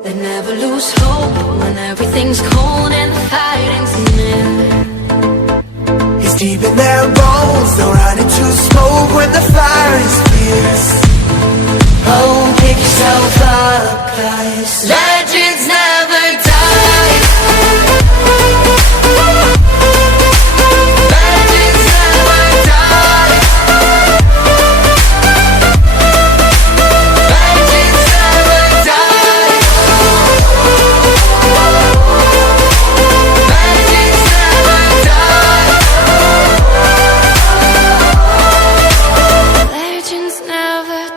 They never lose hope when everything's cold and the fighting's near. It's deep in their bones, they're running to smoke when the fire is